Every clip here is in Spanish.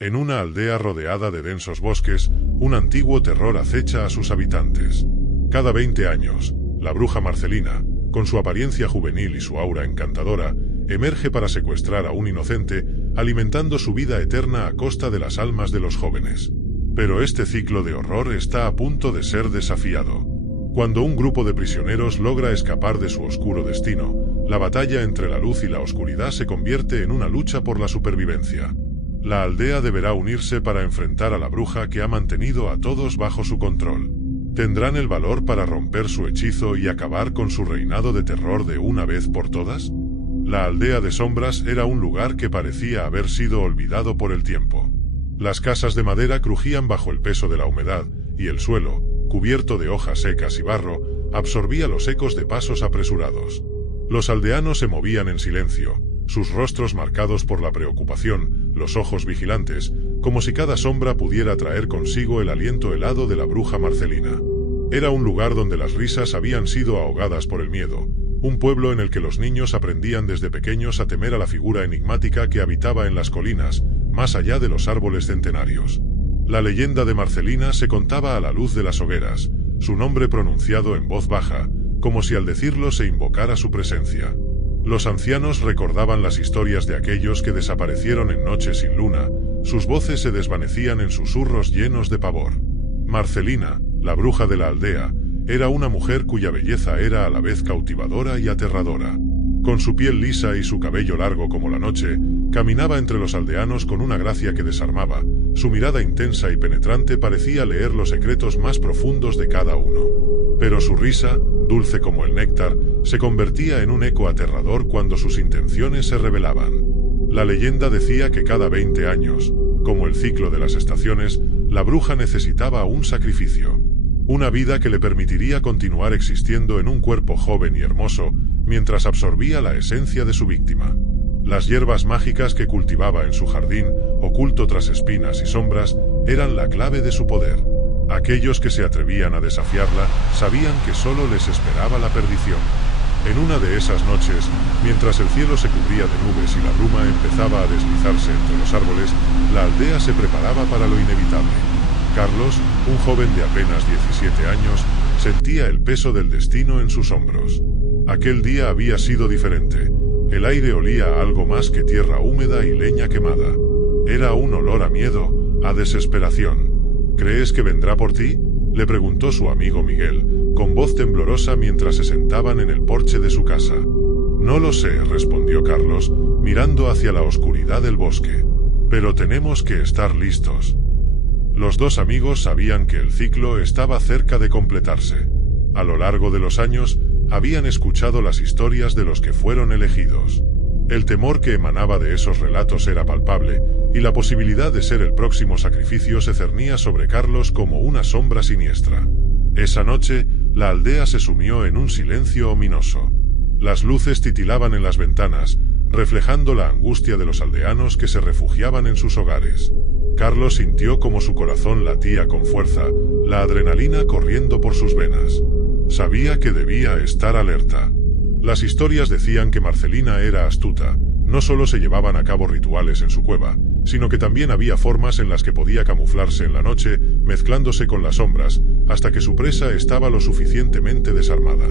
En una aldea rodeada de densos bosques, un antiguo terror acecha a sus habitantes. Cada 20 años, la bruja Marcelina, con su apariencia juvenil y su aura encantadora, emerge para secuestrar a un inocente, alimentando su vida eterna a costa de las almas de los jóvenes. Pero este ciclo de horror está a punto de ser desafiado. Cuando un grupo de prisioneros logra escapar de su oscuro destino, la batalla entre la luz y la oscuridad se convierte en una lucha por la supervivencia. La aldea deberá unirse para enfrentar a la bruja que ha mantenido a todos bajo su control. ¿Tendrán el valor para romper su hechizo y acabar con su reinado de terror de una vez por todas? La aldea de sombras era un lugar que parecía haber sido olvidado por el tiempo. Las casas de madera crujían bajo el peso de la humedad, y el suelo, cubierto de hojas secas y barro, absorbía los ecos de pasos apresurados. Los aldeanos se movían en silencio, sus rostros marcados por la preocupación, los ojos vigilantes, como si cada sombra pudiera traer consigo el aliento helado de la bruja Marcelina. Era un lugar donde las risas habían sido ahogadas por el miedo, un pueblo en el que los niños aprendían desde pequeños a temer a la figura enigmática que habitaba en las colinas, más allá de los árboles centenarios. La leyenda de Marcelina se contaba a la luz de las hogueras, su nombre pronunciado en voz baja, como si al decirlo se invocara su presencia. Los ancianos recordaban las historias de aquellos que desaparecieron en noches sin luna, sus voces se desvanecían en susurros llenos de pavor. Marcelina, la bruja de la aldea, era una mujer cuya belleza era a la vez cautivadora y aterradora. Con su piel lisa y su cabello largo como la noche, caminaba entre los aldeanos con una gracia que desarmaba, su mirada intensa y penetrante parecía leer los secretos más profundos de cada uno. Pero su risa, dulce como el néctar, se convertía en un eco aterrador cuando sus intenciones se revelaban. La leyenda decía que cada 20 años, como el ciclo de las estaciones, la bruja necesitaba un sacrificio. Una vida que le permitiría continuar existiendo en un cuerpo joven y hermoso, mientras absorbía la esencia de su víctima. Las hierbas mágicas que cultivaba en su jardín, oculto tras espinas y sombras, eran la clave de su poder. Aquellos que se atrevían a desafiarla sabían que solo les esperaba la perdición. En una de esas noches, mientras el cielo se cubría de nubes y la bruma empezaba a deslizarse entre los árboles, la aldea se preparaba para lo inevitable. Carlos, un joven de apenas 17 años, sentía el peso del destino en sus hombros. Aquel día había sido diferente. El aire olía a algo más que tierra húmeda y leña quemada. Era un olor a miedo, a desesperación. ¿Crees que vendrá por ti?, le preguntó su amigo Miguel, con voz temblorosa mientras se sentaban en el porche de su casa. No lo sé, respondió Carlos, mirando hacia la oscuridad del bosque. Pero tenemos que estar listos. Los dos amigos sabían que el ciclo estaba cerca de completarse. A lo largo de los años, habían escuchado las historias de los que fueron elegidos. El temor que emanaba de esos relatos era palpable, y la posibilidad de ser el próximo sacrificio se cernía sobre Carlos como una sombra siniestra. Esa noche, la aldea se sumió en un silencio ominoso. Las luces titilaban en las ventanas, reflejando la angustia de los aldeanos que se refugiaban en sus hogares. Carlos sintió como su corazón latía con fuerza, la adrenalina corriendo por sus venas. Sabía que debía estar alerta. Las historias decían que Marcelina era astuta, no solo se llevaban a cabo rituales en su cueva, sino que también había formas en las que podía camuflarse en la noche, mezclándose con las sombras, hasta que su presa estaba lo suficientemente desarmada.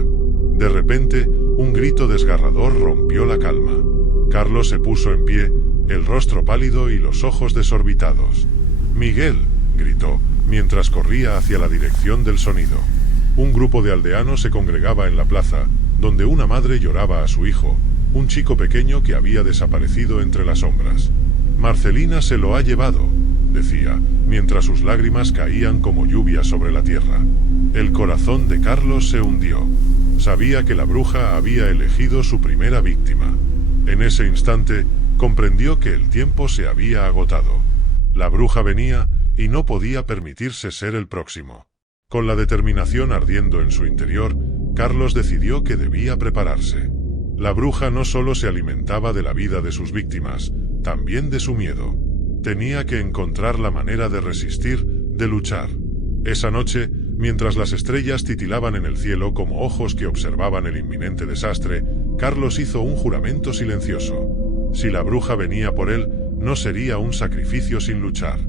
De repente, un grito desgarrador rompió la calma. Carlos se puso en pie, el rostro pálido y los ojos desorbitados. «¡Miguel!», gritó, mientras corría hacia la dirección del sonido. Un grupo de aldeanos se congregaba en la plaza, donde una madre lloraba a su hijo, un chico pequeño que había desaparecido entre las sombras. «Marcelina se lo ha llevado», decía, mientras sus lágrimas caían como lluvia sobre la tierra. El corazón de Carlos se hundió. Sabía que la bruja había elegido su primera víctima. En ese instante, comprendió que el tiempo se había agotado. La bruja venía, y no podía permitirse ser el próximo. Con la determinación ardiendo en su interior, Carlos decidió que debía prepararse. La bruja no solo se alimentaba de la vida de sus víctimas, también de su miedo. Tenía que encontrar la manera de resistir, de luchar. Esa noche, mientras las estrellas titilaban en el cielo como ojos que observaban el inminente desastre, Carlos hizo un juramento silencioso. Si la bruja venía por él, no sería un sacrificio sin luchar.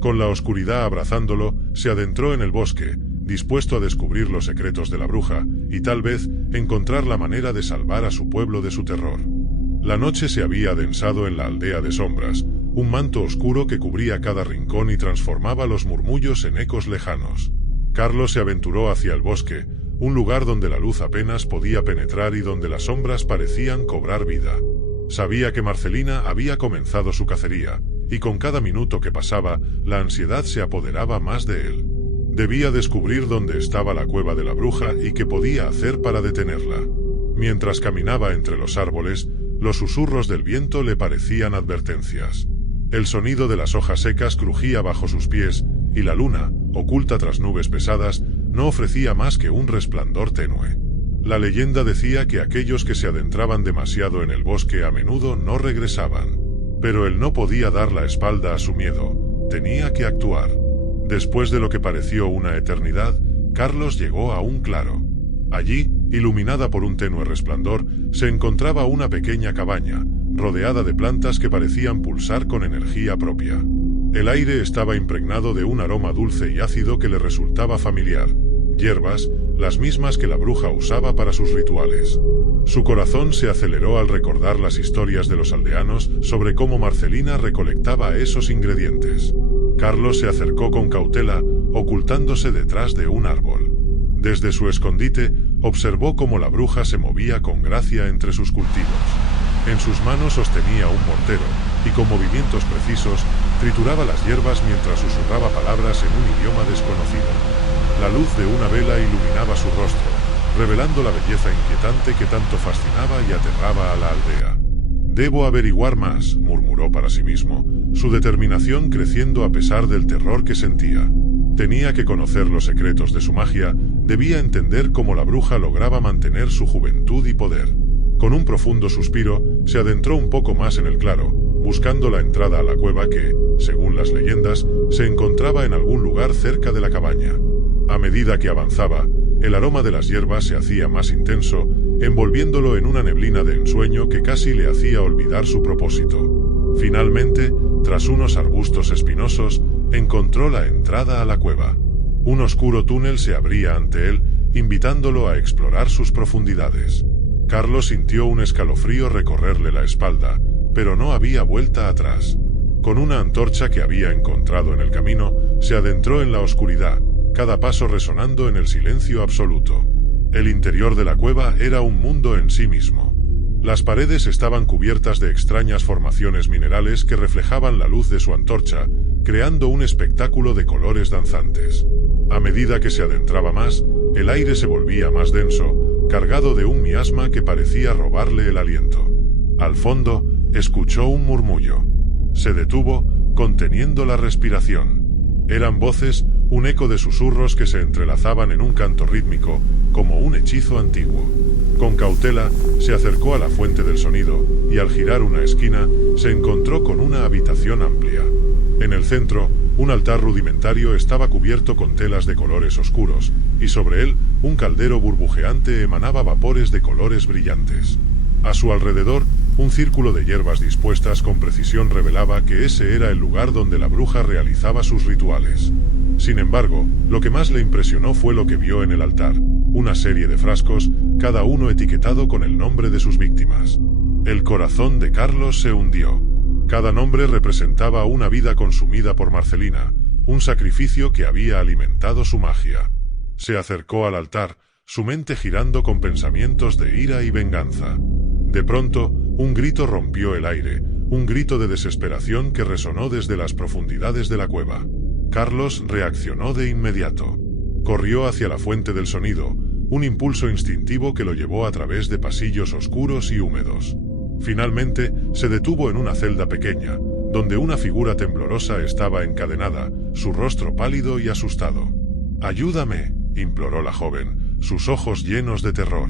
Con la oscuridad abrazándolo, se adentró en el bosque, dispuesto a descubrir los secretos de la bruja, y tal vez encontrar la manera de salvar a su pueblo de su terror. La noche se había adensado en la aldea de sombras, un manto oscuro que cubría cada rincón y transformaba los murmullos en ecos lejanos. Carlos se aventuró hacia el bosque, un lugar donde la luz apenas podía penetrar y donde las sombras parecían cobrar vida. Sabía que Marcelina había comenzado su cacería, y con cada minuto que pasaba, la ansiedad se apoderaba más de él. Debía descubrir dónde estaba la cueva de la bruja y qué podía hacer para detenerla. Mientras caminaba entre los árboles, los susurros del viento le parecían advertencias. El sonido de las hojas secas crujía bajo sus pies, y la luna, oculta tras nubes pesadas, no ofrecía más que un resplandor tenue. La leyenda decía que aquellos que se adentraban demasiado en el bosque a menudo no regresaban. Pero él no podía dar la espalda a su miedo, tenía que actuar. Después de lo que pareció una eternidad, Carlos llegó a un claro. Allí, iluminada por un tenue resplandor, se encontraba una pequeña cabaña, rodeada de plantas que parecían pulsar con energía propia. El aire estaba impregnado de un aroma dulce y ácido que le resultaba familiar, hierbas, las mismas que la bruja usaba para sus rituales. Su corazón se aceleró al recordar las historias de los aldeanos sobre cómo Marcelina recolectaba esos ingredientes. Carlos se acercó con cautela, ocultándose detrás de un árbol. Desde su escondite, observó cómo la bruja se movía con gracia entre sus cultivos. En sus manos sostenía un mortero, y con movimientos precisos, trituraba las hierbas mientras susurraba palabras en un idioma desconocido. La luz de una vela iluminaba su rostro, revelando la belleza inquietante que tanto fascinaba y aterraba a la aldea. «Debo averiguar más», murmuró para sí mismo, su determinación creciendo a pesar del terror que sentía. Tenía que conocer los secretos de su magia, debía entender cómo la bruja lograba mantener su juventud y poder. Con un profundo suspiro, se adentró un poco más en el claro, buscando la entrada a la cueva que, según las leyendas, se encontraba en algún lugar cerca de la cabaña. A medida que avanzaba, el aroma de las hierbas se hacía más intenso, envolviéndolo en una neblina de ensueño que casi le hacía olvidar su propósito. Finalmente, tras unos arbustos espinosos, encontró la entrada a la cueva. Un oscuro túnel se abría ante él, invitándolo a explorar sus profundidades. Carlos sintió un escalofrío recorrerle la espalda, pero no había vuelta atrás. Con una antorcha que había encontrado en el camino, se adentró en la oscuridad, cada paso resonando en el silencio absoluto. El interior de la cueva era un mundo en sí mismo. Las paredes estaban cubiertas de extrañas formaciones minerales que reflejaban la luz de su antorcha, creando un espectáculo de colores danzantes. A medida que se adentraba más, el aire se volvía más denso, cargado de un miasma que parecía robarle el aliento. Al fondo, escuchó un murmullo. Se detuvo, conteniendo la respiración. Eran voces, un eco de susurros que se entrelazaban en un canto rítmico, como un hechizo antiguo. Con cautela, se acercó a la fuente del sonido, y al girar una esquina, se encontró con una habitación amplia. En el centro, un altar rudimentario estaba cubierto con telas de colores oscuros, y sobre él, un caldero burbujeante emanaba vapores de colores brillantes. A su alrededor, un círculo de hierbas dispuestas con precisión revelaba que ese era el lugar donde la bruja realizaba sus rituales. Sin embargo, lo que más le impresionó fue lo que vio en el altar, una serie de frascos, cada uno etiquetado con el nombre de sus víctimas. El corazón de Carlos se hundió. Cada nombre representaba una vida consumida por Marcelina, un sacrificio que había alimentado su magia. Se acercó al altar, su mente girando con pensamientos de ira y venganza. De pronto, un grito rompió el aire, un grito de desesperación que resonó desde las profundidades de la cueva. Carlos reaccionó de inmediato. Corrió hacia la fuente del sonido, un impulso instintivo que lo llevó a través de pasillos oscuros y húmedos. Finalmente, se detuvo en una celda pequeña, donde una figura temblorosa estaba encadenada, su rostro pálido y asustado. «Ayúdame», imploró la joven, sus ojos llenos de terror.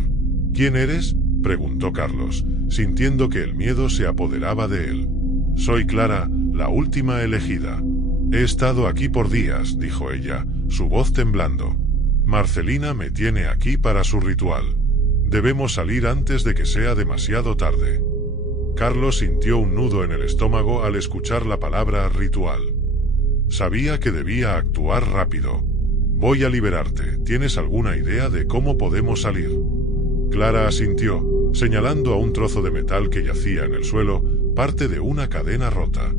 «¿Quién eres?», preguntó Carlos, sintiendo que el miedo se apoderaba de él. «Soy Clara, la última elegida. He estado aquí por días», dijo ella, su voz temblando. «Marcelina me tiene aquí para su ritual. Debemos salir antes de que sea demasiado tarde». Carlos sintió un nudo en el estómago al escuchar la palabra ritual. Sabía que debía actuar rápido. Voy a liberarte. ¿Tienes alguna idea de cómo podemos salir? Clara asintió, señalando a un trozo de metal que yacía en el suelo, parte de una cadena rota.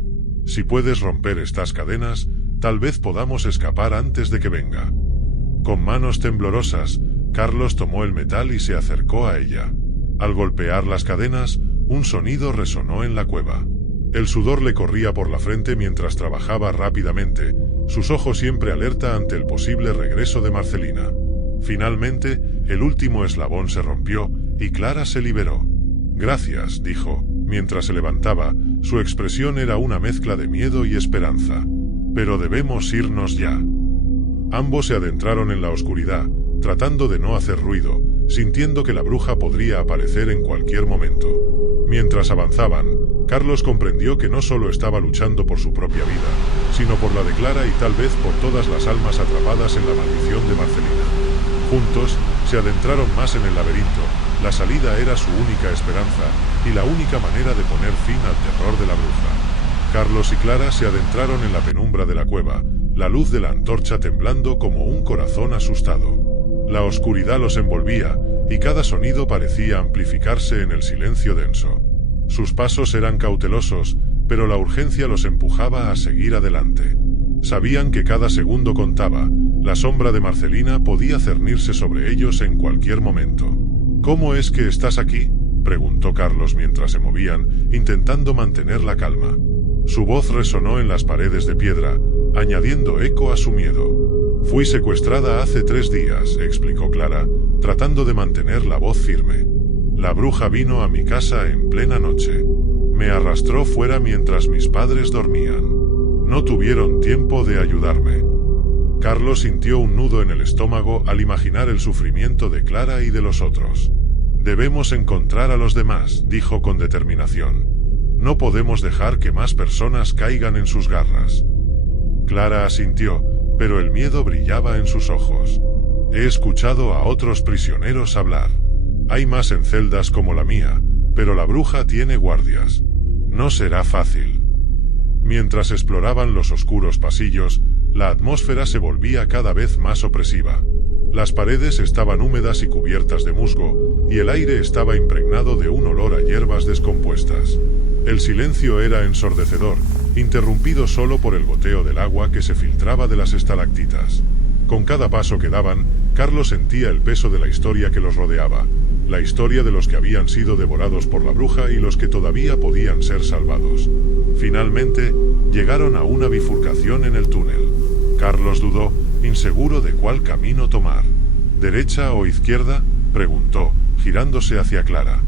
Si puedes romper estas cadenas, tal vez podamos escapar antes de que venga. Con manos temblorosas, Carlos tomó el metal y se acercó a ella. Al golpear las cadenas, un sonido resonó en la cueva. El sudor le corría por la frente mientras trabajaba rápidamente, sus ojos siempre alerta ante el posible regreso de Marcelina. Finalmente, el último eslabón se rompió y Clara se liberó. Gracias, dijo, mientras se levantaba, su expresión era una mezcla de miedo y esperanza. Pero debemos irnos ya. Ambos se adentraron en la oscuridad, tratando de no hacer ruido, sintiendo que la bruja podría aparecer en cualquier momento. Mientras avanzaban, Carlos comprendió que no solo estaba luchando por su propia vida, sino por la de Clara y tal vez por todas las almas atrapadas en la maldición de Marcelina. Juntos, se adentraron más en el laberinto. La salida era su única esperanza, y la única manera de poner fin al terror de la bruja. Carlos y Clara se adentraron en la penumbra de la cueva, la luz de la antorcha temblando como un corazón asustado. La oscuridad los envolvía, y cada sonido parecía amplificarse en el silencio denso. Sus pasos eran cautelosos, pero la urgencia los empujaba a seguir adelante. Sabían que cada segundo contaba, la sombra de Marcelina podía cernirse sobre ellos en cualquier momento. ¿Cómo es que estás aquí?, preguntó Carlos mientras se movían, intentando mantener la calma. Su voz resonó en las paredes de piedra, añadiendo eco a su miedo. Fui secuestrada hace 3 días, explicó Clara, tratando de mantener la voz firme. La bruja vino a mi casa en plena noche. Me arrastró fuera mientras mis padres dormían. No tuvieron tiempo de ayudarme. Carlos sintió un nudo en el estómago al imaginar el sufrimiento de Clara y de los otros. Debemos encontrar a los demás, dijo con determinación. No podemos dejar que más personas caigan en sus garras. Clara asintió, pero el miedo brillaba en sus ojos. He escuchado a otros prisioneros hablar. Hay más en celdas como la mía, pero la bruja tiene guardias. No será fácil. Mientras exploraban los oscuros pasillos, la atmósfera se volvía cada vez más opresiva. Las paredes estaban húmedas y cubiertas de musgo, y el aire estaba impregnado de un olor a hierbas descompuestas. El silencio era ensordecedor, interrumpido solo por el goteo del agua que se filtraba de las estalactitas. Con cada paso que daban, Carlos sentía el peso de la historia que los rodeaba, la historia de los que habían sido devorados por la bruja y los que todavía podían ser salvados. Finalmente, llegaron a una bifurcación en el túnel. Carlos dudó, inseguro de cuál camino tomar. ¿Derecha o izquierda?, preguntó, girándose hacia Clara.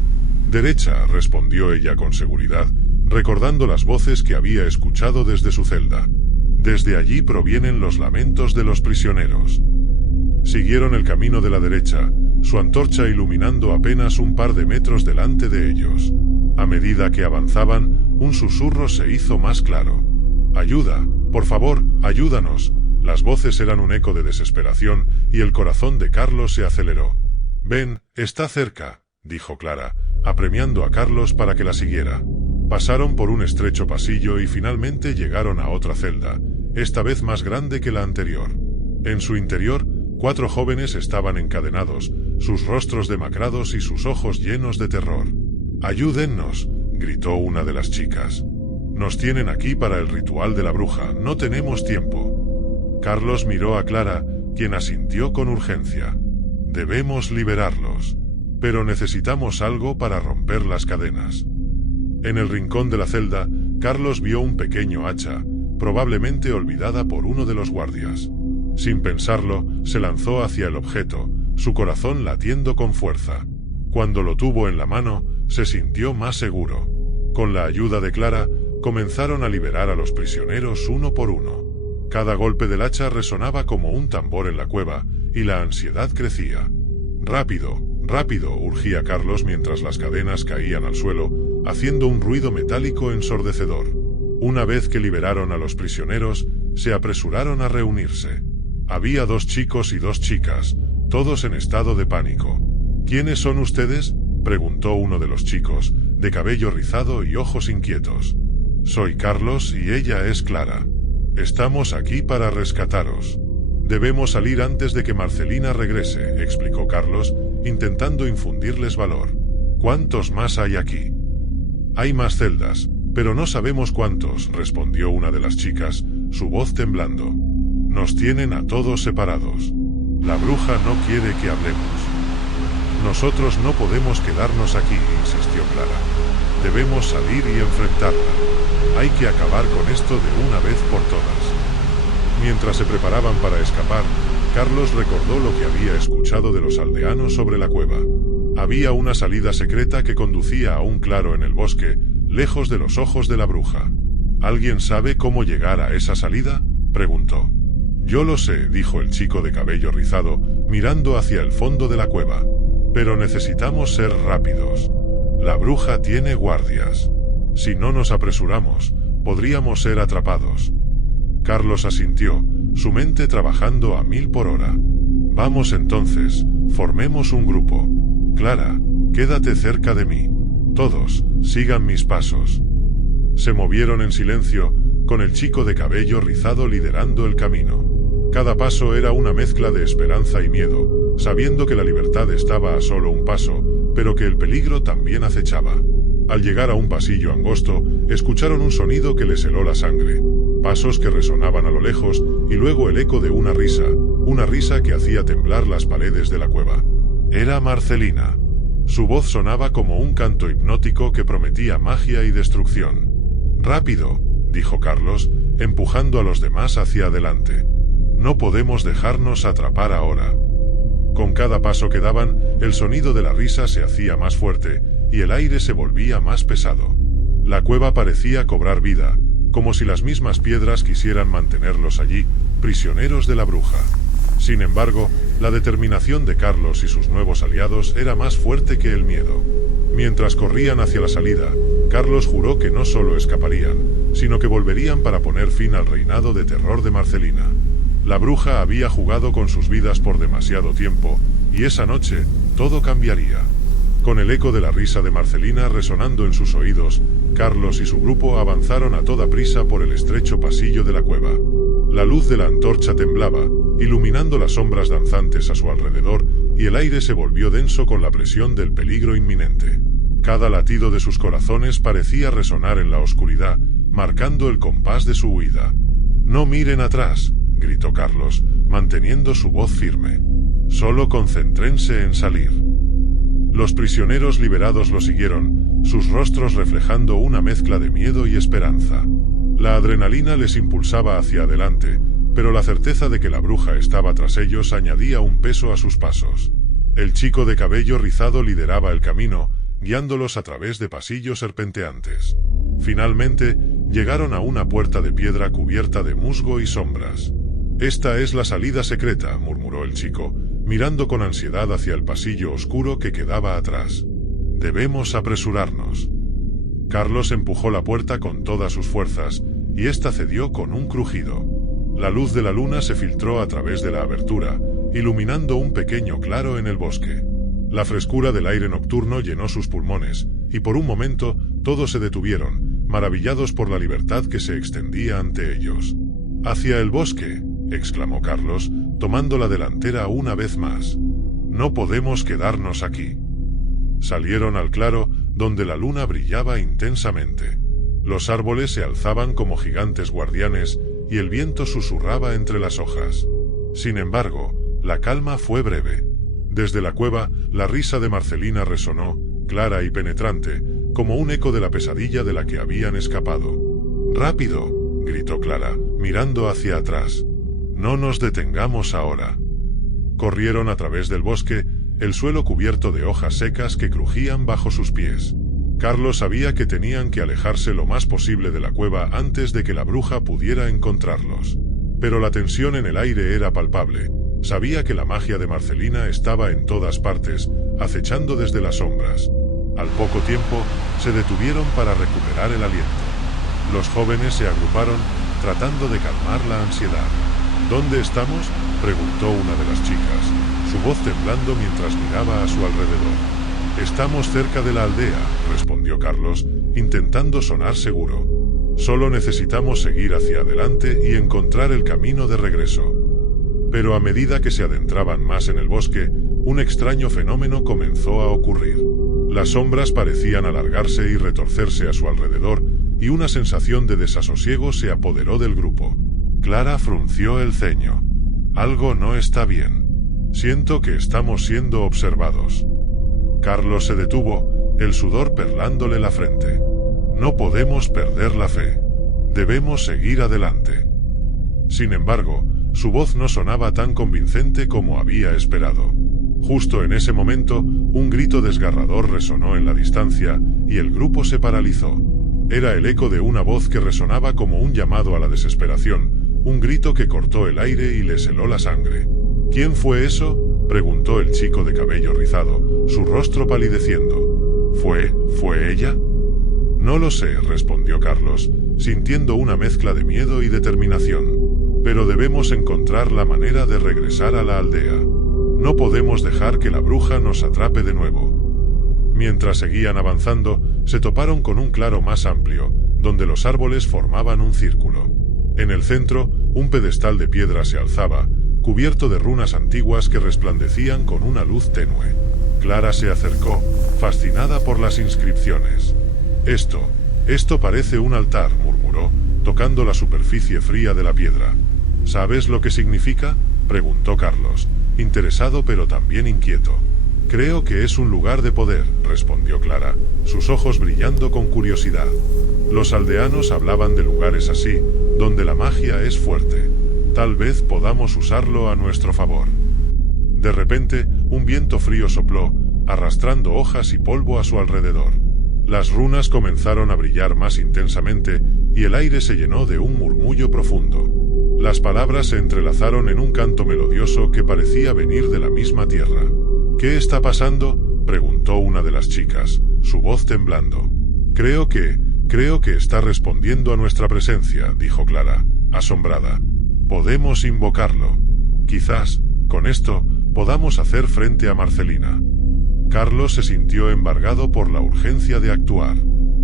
Derecha, respondió ella con seguridad, recordando las voces que había escuchado desde su celda. Desde allí provienen los lamentos de los prisioneros. Siguieron el camino de la derecha, su antorcha iluminando apenas un par de metros delante de ellos. A medida que avanzaban, un susurro se hizo más claro. «Ayuda, por favor, ayúdanos». Las voces eran un eco de desesperación, y el corazón de Carlos se aceleró. «Ven, está cerca», dijo Clara, apremiando a Carlos para que la siguiera. Pasaron por un estrecho pasillo y finalmente llegaron a otra celda, esta vez más grande que la anterior. En su interior, 4 jóvenes estaban encadenados, sus rostros demacrados y sus ojos llenos de terror. «Ayúdennos», gritó una de las chicas. «Nos tienen aquí para el ritual de la bruja, no tenemos tiempo». Carlos miró a Clara, quien asintió con urgencia. «Debemos liberarlos. Pero necesitamos algo para romper las cadenas». En el rincón de la celda, Carlos vio un pequeño hacha, probablemente olvidada por uno de los guardias. Sin pensarlo, se lanzó hacia el objeto, su corazón latiendo con fuerza. Cuando lo tuvo en la mano, se sintió más seguro. Con la ayuda de Clara, comenzaron a liberar a los prisioneros uno por uno. Cada golpe del hacha resonaba como un tambor en la cueva, y la ansiedad crecía. «Rápido, rápido», urgía Carlos mientras las cadenas caían al suelo, haciendo un ruido metálico ensordecedor. Una vez que liberaron a los prisioneros, se apresuraron a reunirse. Había 2 chicos y 2 chicas, todos en estado de pánico. «¿Quiénes son ustedes?», preguntó uno de los chicos, de cabello rizado y ojos inquietos. Soy Carlos y ella es Clara. Estamos aquí para rescataros. Debemos salir antes de que Marcelina regrese, explicó Carlos, intentando infundirles valor. ¿Cuántos más hay aquí? Hay más celdas, pero no sabemos cuántos, respondió una de las chicas, su voz temblando. Nos tienen a todos separados. La bruja no quiere que hablemos. Nosotros no podemos quedarnos aquí, insistió Clara. Debemos salir y enfrentarla. Hay que acabar con esto de una vez por todas. Mientras se preparaban para escapar, Carlos recordó lo que había escuchado de los aldeanos sobre la cueva. Había una salida secreta que conducía a un claro en el bosque, lejos de los ojos de la bruja. ¿Alguien sabe cómo llegar a esa salida?, preguntó. Yo lo sé, dijo el chico de cabello rizado, mirando hacia el fondo de la cueva. Pero necesitamos ser rápidos. La bruja tiene guardias. Si no nos apresuramos, podríamos ser atrapados. Carlos asintió, su mente trabajando a 1000 por hora. Vamos entonces, formemos un grupo. Clara, quédate cerca de mí. Todos, sigan mis pasos. Se movieron en silencio, con el chico de cabello rizado liderando el camino. Cada paso era una mezcla de esperanza y miedo, sabiendo que la libertad estaba a solo un paso, pero que el peligro también acechaba. Al llegar a un pasillo angosto, escucharon un sonido que les heló la sangre, pasos que resonaban a lo lejos, y luego el eco de una risa que hacía temblar las paredes de la cueva. Era Marcelina. Su voz sonaba como un canto hipnótico que prometía magia y destrucción. «Rápido», dijo Carlos, empujando a los demás hacia adelante. «No podemos dejarnos atrapar ahora». Con cada paso que daban, el sonido de la risa se hacía más fuerte, y el aire se volvía más pesado. La cueva parecía cobrar vida, como si las mismas piedras quisieran mantenerlos allí, prisioneros de la bruja. Sin embargo, la determinación de Carlos y sus nuevos aliados era más fuerte que el miedo. Mientras corrían hacia la salida, Carlos juró que no solo escaparían, sino que volverían para poner fin al reinado de terror de Marcelina. La bruja había jugado con sus vidas por demasiado tiempo, y esa noche, todo cambiaría. Con el eco de la risa de Marcelina resonando en sus oídos, Carlos y su grupo avanzaron a toda prisa por el estrecho pasillo de la cueva. La luz de la antorcha temblaba, iluminando las sombras danzantes a su alrededor, y el aire se volvió denso con la presión del peligro inminente. Cada latido de sus corazones parecía resonar en la oscuridad, marcando el compás de su huida. «No miren atrás», gritó Carlos, manteniendo su voz firme. «Solo concéntrense en salir». Los prisioneros liberados lo siguieron, sus rostros reflejando una mezcla de miedo y esperanza. La adrenalina les impulsaba hacia adelante, pero la certeza de que la bruja estaba tras ellos añadía un peso a sus pasos. El chico de cabello rizado lideraba el camino, guiándolos a través de pasillos serpenteantes. Finalmente, llegaron a una puerta de piedra cubierta de musgo y sombras. «Esta es la salida secreta», murmuró el chico, mirando con ansiedad hacia el pasillo oscuro que quedaba atrás. «Debemos apresurarnos». Carlos empujó la puerta con todas sus fuerzas, y ésta cedió con un crujido. La luz de la luna se filtró a través de la abertura, iluminando un pequeño claro en el bosque. La frescura del aire nocturno llenó sus pulmones, y por un momento todos se detuvieron, maravillados por la libertad que se extendía ante ellos. «¡Hacia el bosque!», exclamó Carlos, tomando la delantera una vez más. «No podemos quedarnos aquí». Salieron al claro, donde la luna brillaba intensamente. Los árboles se alzaban como gigantes guardianes, y el viento susurraba entre las hojas. Sin embargo, la calma fue breve. Desde la cueva, la risa de Marcelina resonó, clara y penetrante, como un eco de la pesadilla de la que habían escapado. «¡Rápido!», gritó Clara, mirando hacia atrás. «No nos detengamos ahora». Corrieron a través del bosque, el suelo cubierto de hojas secas que crujían bajo sus pies. Carlos sabía que tenían que alejarse lo más posible de la cueva antes de que la bruja pudiera encontrarlos. Pero la tensión en el aire era palpable. Sabía que la magia de Marcelina estaba en todas partes, acechando desde las sombras. Al poco tiempo, se detuvieron para recuperar el aliento. Los jóvenes se agruparon, tratando de calmar la ansiedad. «¿Dónde estamos?», preguntó una de las chicas, su voz temblando mientras miraba a su alrededor. Estamos cerca de la aldea, respondió Carlos, intentando sonar seguro. Solo necesitamos seguir hacia adelante y encontrar el camino de regreso. Pero a medida que se adentraban más en el bosque, un extraño fenómeno comenzó a ocurrir. Las sombras parecían alargarse y retorcerse a su alrededor, y una sensación de desasosiego se apoderó del grupo. Clara frunció el ceño. Algo no está bien. Siento que estamos siendo observados. Carlos se detuvo, el sudor perlándole la frente. No podemos perder la fe. Debemos seguir adelante. Sin embargo, su voz no sonaba tan convincente como había esperado. Justo en ese momento, un grito desgarrador resonó en la distancia, y el grupo se paralizó. Era el eco de una voz que resonaba como un llamado a la desesperación, un grito que cortó el aire y les heló la sangre. ¿Quién fue eso?, preguntó el chico de cabello rizado, su rostro palideciendo. ¿Fue ella? No lo sé, respondió Carlos, sintiendo una mezcla de miedo y determinación. Pero debemos encontrar la manera de regresar a la aldea. No podemos dejar que la bruja nos atrape de nuevo. Mientras seguían avanzando, se toparon con un claro más amplio, donde los árboles formaban un círculo. En el centro, un pedestal de piedra se alzaba, cubierto de runas antiguas que resplandecían con una luz tenue. Clara se acercó, fascinada por las inscripciones. Esto parece un altar, murmuró, tocando la superficie fría de la piedra. ¿Sabes lo que significa?, preguntó Carlos, interesado pero también inquieto. Creo que es un lugar de poder, respondió Clara, sus ojos brillando con curiosidad. Los aldeanos hablaban de lugares así, donde la magia es fuerte. Tal vez podamos usarlo a nuestro favor. De repente, un viento frío sopló, arrastrando hojas y polvo a su alrededor. Las runas comenzaron a brillar más intensamente, y el aire se llenó de un murmullo profundo. Las palabras se entrelazaron en un canto melodioso que parecía venir de la misma tierra. ¿Qué está pasando?, preguntó una de las chicas, su voz temblando. Creo que está respondiendo a nuestra presencia, dijo Clara, asombrada. Podemos invocarlo. Quizás, con esto, podamos hacer frente a Marcelina. Carlos se sintió embargado por la urgencia de actuar.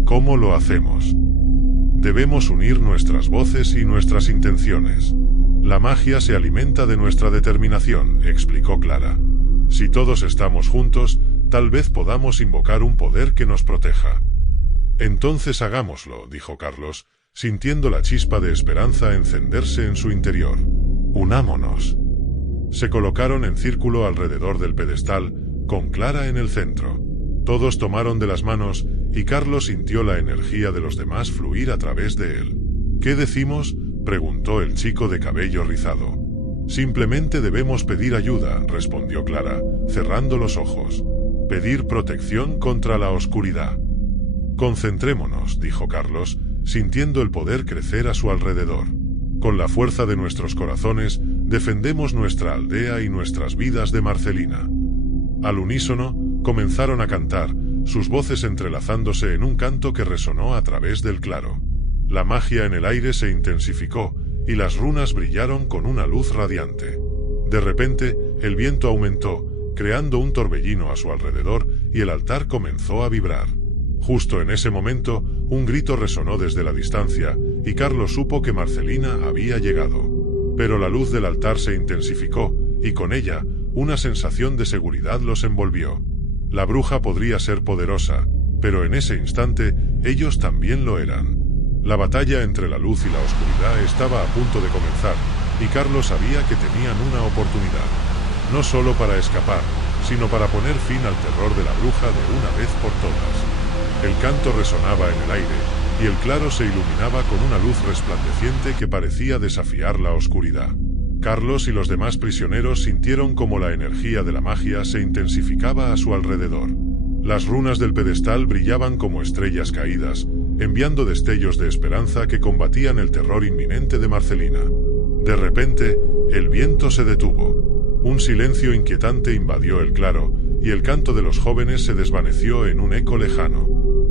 ¿Cómo lo hacemos? Debemos unir nuestras voces y nuestras intenciones. La magia se alimenta de nuestra determinación, explicó Clara. Si todos estamos juntos, tal vez podamos invocar un poder que nos proteja. Entonces hagámoslo, dijo Carlos, sintiendo la chispa de esperanza encenderse en su interior. Unámonos. Se colocaron en círculo alrededor del pedestal, con Clara en el centro. Todos tomaron de las manos, y Carlos sintió la energía de los demás fluir a través de él. ¿Qué decimos?, preguntó el chico de cabello rizado. Simplemente debemos pedir ayuda, respondió Clara, cerrando los ojos. Pedir protección contra la oscuridad. Concentrémonos, dijo Carlos, sintiendo el poder crecer a su alrededor. Con la fuerza de nuestros corazones, defendemos nuestra aldea y nuestras vidas de Marcelina. Al unísono, comenzaron a cantar, sus voces entrelazándose en un canto que resonó a través del claro. La magia en el aire se intensificó, y las runas brillaron con una luz radiante. De repente, el viento aumentó, creando un torbellino a su alrededor, y el altar comenzó a vibrar. Justo en ese momento, un grito resonó desde la distancia, y Carlos supo que Marcelina había llegado. Pero la luz del altar se intensificó, y con ella, una sensación de seguridad los envolvió. La bruja podría ser poderosa, pero en ese instante, ellos también lo eran. La batalla entre la luz y la oscuridad estaba a punto de comenzar, y Carlos sabía que tenían una oportunidad. No solo para escapar, sino para poner fin al terror de la bruja de una vez por todas. El canto resonaba en el aire, y el claro se iluminaba con una luz resplandeciente que parecía desafiar la oscuridad. Carlos y los demás prisioneros sintieron como la energía de la magia se intensificaba a su alrededor. Las runas del pedestal brillaban como estrellas caídas, enviando destellos de esperanza que combatían el terror inminente de Marcelina. De repente, el viento se detuvo. Un silencio inquietante invadió el claro, y el canto de los jóvenes se desvaneció en un eco lejano.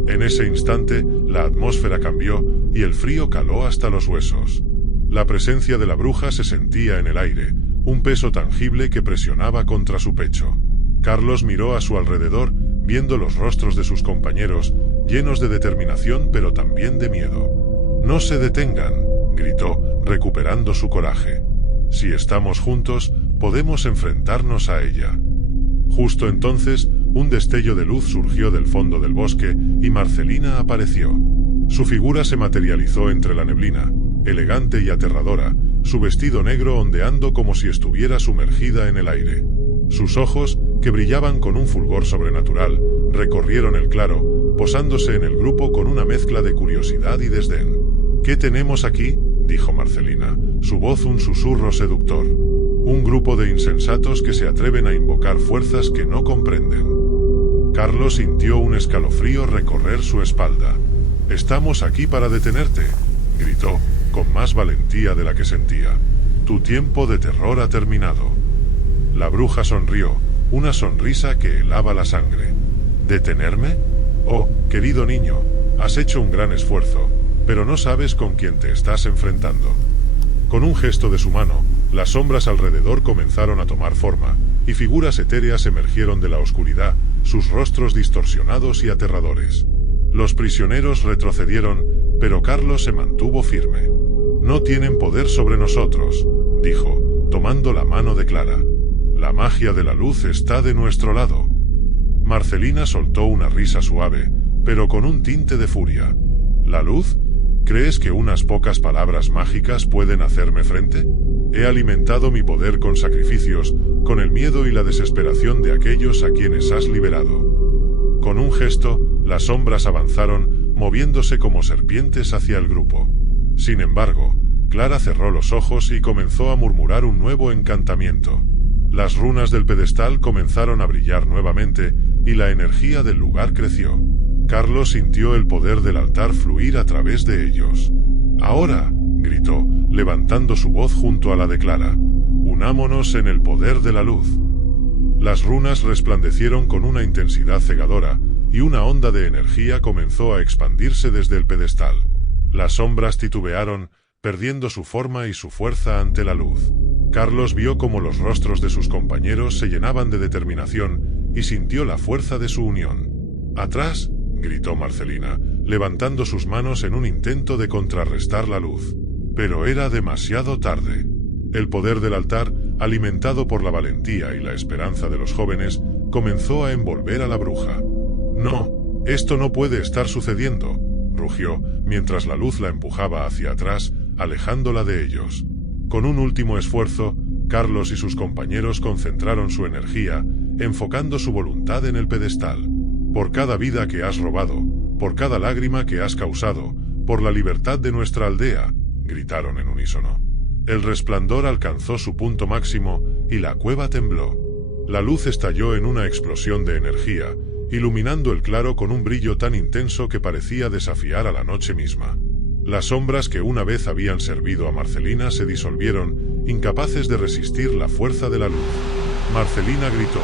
En ese instante, la atmósfera cambió, y el frío caló hasta los huesos. La presencia de la bruja se sentía en el aire, un peso tangible que presionaba contra su pecho. Carlos miró a su alrededor, viendo los rostros de sus compañeros, llenos de determinación pero también de miedo. «No se detengan», gritó, recuperando su coraje. «Si estamos juntos, podemos enfrentarnos a ella». Justo entonces, un destello de luz surgió del fondo del bosque y Marcelina apareció. Su figura se materializó entre la neblina, elegante y aterradora, su vestido negro ondeando como si estuviera sumergida en el aire. Sus ojos, que brillaban con un fulgor sobrenatural, recorrieron el claro, posándose en el grupo con una mezcla de curiosidad y desdén. «¿Qué tenemos aquí?», dijo Marcelina, su voz un susurro seductor. «Un grupo de insensatos que se atreven a invocar fuerzas que no comprenden». Carlos sintió un escalofrío recorrer su espalda. «Estamos aquí para detenerte», gritó, con más valentía de la que sentía. «Tu tiempo de terror ha terminado». La bruja sonrió, una sonrisa que helaba la sangre. «¿Detenerme? Oh, querido niño, has hecho un gran esfuerzo, pero no sabes con quién te estás enfrentando». Con un gesto de su mano, las sombras alrededor comenzaron a tomar forma, y figuras etéreas emergieron de la oscuridad, sus rostros distorsionados y aterradores. Los prisioneros retrocedieron, pero Carlos se mantuvo firme. «No tienen poder sobre nosotros», dijo, tomando la mano de Clara. «La magia de la luz está de nuestro lado». Marcelina soltó una risa suave, pero con un tinte de furia. «¿La luz? ¿Crees que unas pocas palabras mágicas pueden hacerme frente? He alimentado mi poder con sacrificios, con el miedo y la desesperación de aquellos a quienes has liberado». Con un gesto, las sombras avanzaron, moviéndose como serpientes hacia el grupo. Sin embargo, Clara cerró los ojos y comenzó a murmurar un nuevo encantamiento. Las runas del pedestal comenzaron a brillar nuevamente, y la energía del lugar creció. Carlos sintió el poder del altar fluir a través de ellos. «Ahora», gritó, levantando su voz junto a la de Clara, «unámonos en el poder de la luz». Las runas resplandecieron con una intensidad cegadora, y una onda de energía comenzó a expandirse desde el pedestal. Las sombras titubearon, perdiendo su forma y su fuerza ante la luz. Carlos vio cómo los rostros de sus compañeros se llenaban de determinación, y sintió la fuerza de su unión. «¡Atrás!», gritó Marcelina, levantando sus manos en un intento de contrarrestar la luz. Pero era demasiado tarde. El poder del altar, alimentado por la valentía y la esperanza de los jóvenes, comenzó a envolver a la bruja. «No, esto no puede estar sucediendo», rugió, mientras la luz la empujaba hacia atrás, alejándola de ellos. Con un último esfuerzo, Carlos y sus compañeros concentraron su energía, enfocando su voluntad en el pedestal. «Por cada vida que has robado, por cada lágrima que has causado, por la libertad de nuestra aldea», gritaron en unísono. El resplandor alcanzó su punto máximo, y la cueva tembló. La luz estalló en una explosión de energía, iluminando el claro con un brillo tan intenso que parecía desafiar a la noche misma. Las sombras que una vez habían servido a Marcelina se disolvieron, incapaces de resistir la fuerza de la luz. Marcelina gritó,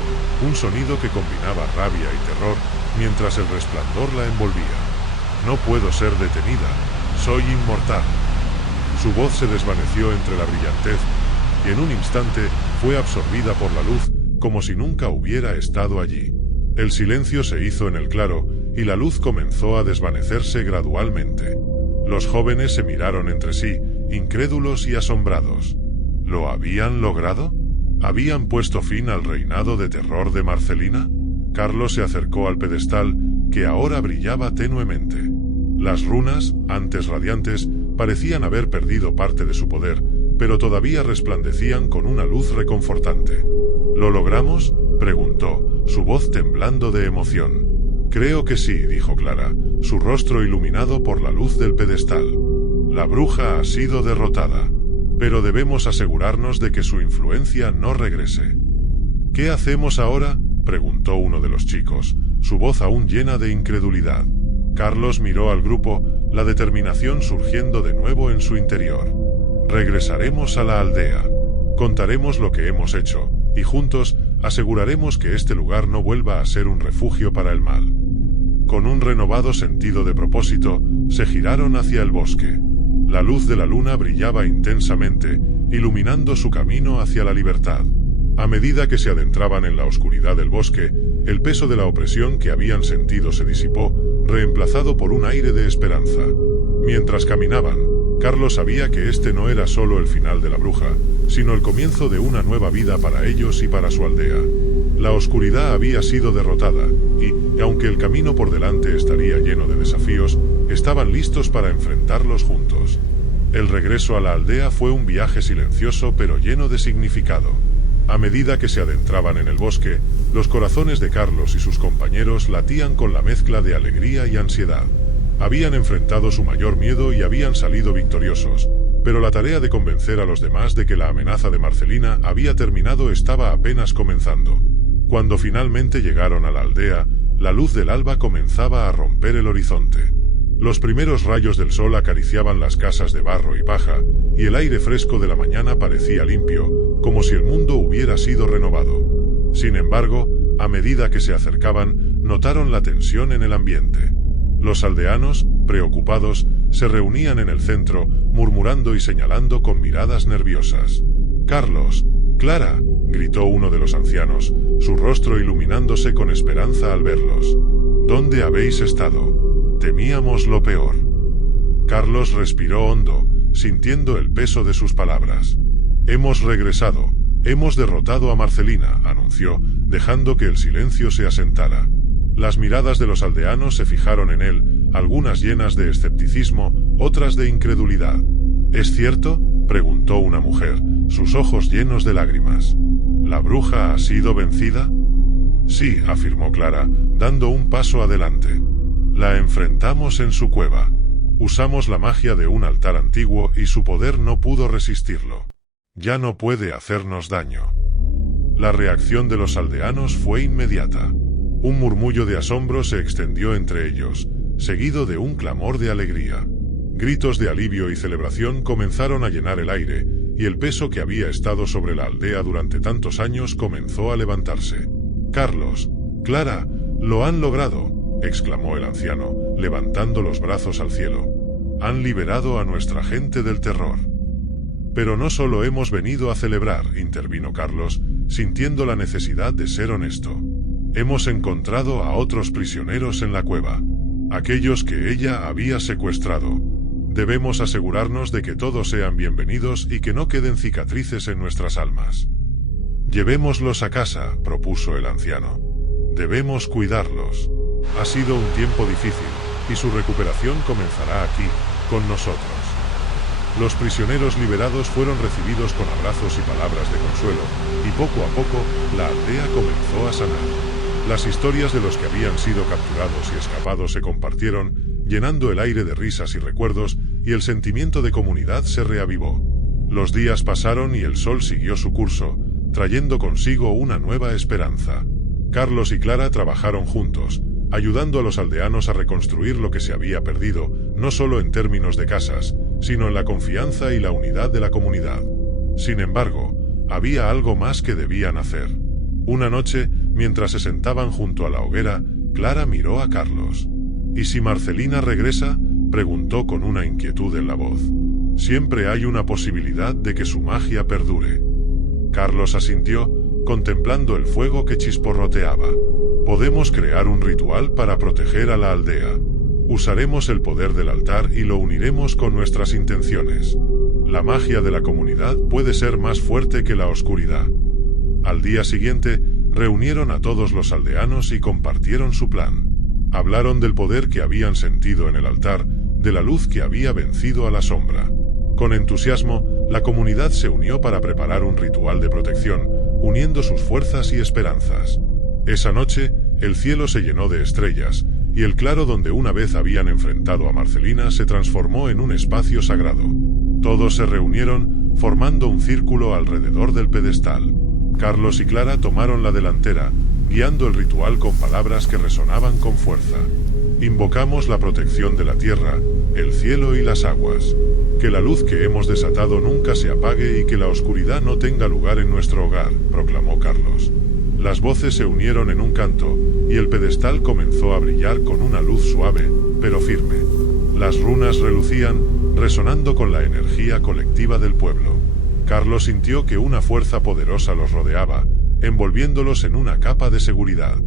un sonido que combinaba rabia y terror, mientras el resplandor la envolvía. «No puedo ser detenida, soy inmortal». Su voz se desvaneció entre la brillantez, y en un instante fue absorbida por la luz, como si nunca hubiera estado allí. El silencio se hizo en el claro, y la luz comenzó a desvanecerse gradualmente. Los jóvenes se miraron entre sí, incrédulos y asombrados. ¿Lo habían logrado? ¿Habían puesto fin al reinado de terror de Marcelina? Carlos se acercó al pedestal, que ahora brillaba tenuemente. Las runas, antes radiantes, parecían haber perdido parte de su poder, pero todavía resplandecían con una luz reconfortante. ¿Lo logramos?, preguntó, su voz temblando de emoción. «Creo que sí», dijo Clara, su rostro iluminado por la luz del pedestal. «La bruja ha sido derrotada, pero debemos asegurarnos de que su influencia no regrese». «¿Qué hacemos ahora?», preguntó uno de los chicos, su voz aún llena de incredulidad. Carlos miró al grupo, la determinación surgiendo de nuevo en su interior. «Regresaremos a la aldea. Contaremos lo que hemos hecho, y juntos aseguraremos que este lugar no vuelva a ser un refugio para el mal». Con un renovado sentido de propósito, se giraron hacia el bosque. La luz de la luna brillaba intensamente, iluminando su camino hacia la libertad. A medida que se adentraban en la oscuridad del bosque, el peso de la opresión que habían sentido se disipó, reemplazado por un aire de esperanza. Mientras caminaban, Carlos sabía que este no era solo el final de la bruja, sino el comienzo de una nueva vida para ellos y para su aldea. La oscuridad había sido derrotada, y, aunque el camino por delante estaría lleno de desafíos, estaban listos para enfrentarlos juntos. El regreso a la aldea fue un viaje silencioso pero lleno de significado. A medida que se adentraban en el bosque, los corazones de Carlos y sus compañeros latían con la mezcla de alegría y ansiedad. Habían enfrentado su mayor miedo y habían salido victoriosos, pero la tarea de convencer a los demás de que la amenaza de Marcelina había terminado estaba apenas comenzando. Cuando finalmente llegaron a la aldea, la luz del alba comenzaba a romper el horizonte. Los primeros rayos del sol acariciaban las casas de barro y paja, y el aire fresco de la mañana parecía limpio, como si el mundo hubiera sido renovado. Sin embargo, a medida que se acercaban, notaron la tensión en el ambiente. Los aldeanos, preocupados, se reunían en el centro, murmurando y señalando con miradas nerviosas. «Carlos, Clara», gritó uno de los ancianos, su rostro iluminándose con esperanza al verlos. «¿Dónde habéis estado? Temíamos lo peor». Carlos respiró hondo, sintiendo el peso de sus palabras. «Hemos regresado. Hemos derrotado a Marcelina», anunció, dejando que el silencio se asentara. Las miradas de los aldeanos se fijaron en él, algunas llenas de escepticismo, otras de incredulidad. «¿Es cierto?», preguntó una mujer, sus ojos llenos de lágrimas. «¿La bruja ha sido vencida?». «Sí», afirmó Clara, dando un paso adelante. «La enfrentamos en su cueva. Usamos la magia de un altar antiguo y su poder no pudo resistirlo. Ya no puede hacernos daño». La reacción de los aldeanos fue inmediata. Un murmullo de asombro se extendió entre ellos, seguido de un clamor de alegría. Gritos de alivio y celebración comenzaron a llenar el aire, y el peso que había estado sobre la aldea durante tantos años comenzó a levantarse. «Carlos, Clara, lo han logrado», exclamó el anciano, levantando los brazos al cielo. «Han liberado a nuestra gente del terror». «Pero no solo hemos venido a celebrar», intervino Carlos, sintiendo la necesidad de ser honesto. «Hemos encontrado a otros prisioneros en la cueva, aquellos que ella había secuestrado. Debemos asegurarnos de que todos sean bienvenidos y que no queden cicatrices en nuestras almas». «Llevémoslos a casa», propuso el anciano. «Debemos cuidarlos. Ha sido un tiempo difícil, y su recuperación comenzará aquí, con nosotros». Los prisioneros liberados fueron recibidos con abrazos y palabras de consuelo, y poco a poco, la aldea comenzó a sanar. Las historias de los que habían sido capturados y escapados se compartieron, llenando el aire de risas y recuerdos, y el sentimiento de comunidad se reavivó. Los días pasaron y el sol siguió su curso, trayendo consigo una nueva esperanza. Carlos y Clara trabajaron juntos, ayudando a los aldeanos a reconstruir lo que se había perdido, no solo en términos de casas, sino en la confianza y la unidad de la comunidad. Sin embargo, había algo más que debían hacer. Una noche, mientras se sentaban junto a la hoguera, Clara miró a Carlos. «¿Y si Marcelina regresa?», preguntó con una inquietud en la voz. «Siempre hay una posibilidad de que su magia perdure». Carlos asintió, contemplando el fuego que chisporroteaba. «Podemos crear un ritual para proteger a la aldea. Usaremos el poder del altar y lo uniremos con nuestras intenciones. La magia de la comunidad puede ser más fuerte que la oscuridad». Al día siguiente, reunieron a todos los aldeanos y compartieron su plan. Hablaron del poder que habían sentido en el altar, de la luz que había vencido a la sombra. Con entusiasmo, la comunidad se unió para preparar un ritual de protección, uniendo sus fuerzas y esperanzas. Esa noche, el cielo se llenó de estrellas, y el claro donde una vez habían enfrentado a Marcelina se transformó en un espacio sagrado. Todos se reunieron, formando un círculo alrededor del pedestal. Carlos y Clara tomaron la delantera, guiando el ritual con palabras que resonaban con fuerza. «Invocamos la protección de la tierra, el cielo y las aguas. Que la luz que hemos desatado nunca se apague y que la oscuridad no tenga lugar en nuestro hogar», proclamó Carlos. Las voces se unieron en un canto, y el pedestal comenzó a brillar con una luz suave, pero firme. Las runas relucían, resonando con la energía colectiva del pueblo. Carlos sintió que una fuerza poderosa los rodeaba, envolviéndolos en una capa de seguridad.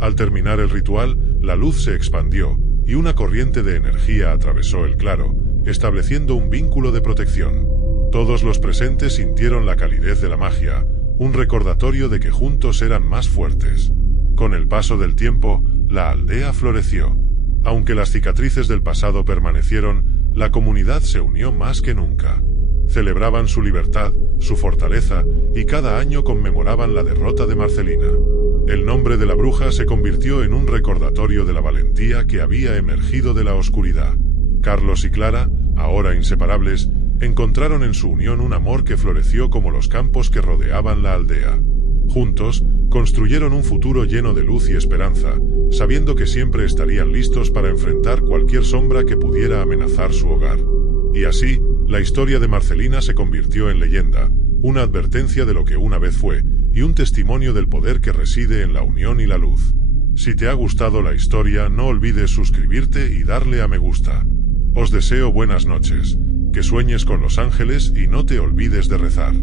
Al terminar el ritual, la luz se expandió, y una corriente de energía atravesó el claro, estableciendo un vínculo de protección. Todos los presentes sintieron la calidez de la magia, un recordatorio de que juntos eran más fuertes. Con el paso del tiempo, la aldea floreció. Aunque las cicatrices del pasado permanecieron, la comunidad se unió más que nunca. Celebraban su libertad, su fortaleza, y cada año conmemoraban la derrota de Marcelina. El nombre de la bruja se convirtió en un recordatorio de la valentía que había emergido de la oscuridad. Carlos y Clara, ahora inseparables, encontraron en su unión un amor que floreció como los campos que rodeaban la aldea. Juntos, construyeron un futuro lleno de luz y esperanza, sabiendo que siempre estarían listos para enfrentar cualquier sombra que pudiera amenazar su hogar. Y así, la historia de Marcelina se convirtió en leyenda, una advertencia de lo que una vez fue, y un testimonio del poder que reside en la unión y la luz. Si te ha gustado la historia, no olvides suscribirte y darle a me gusta. Os deseo buenas noches, que sueñes con los ángeles y no te olvides de rezar.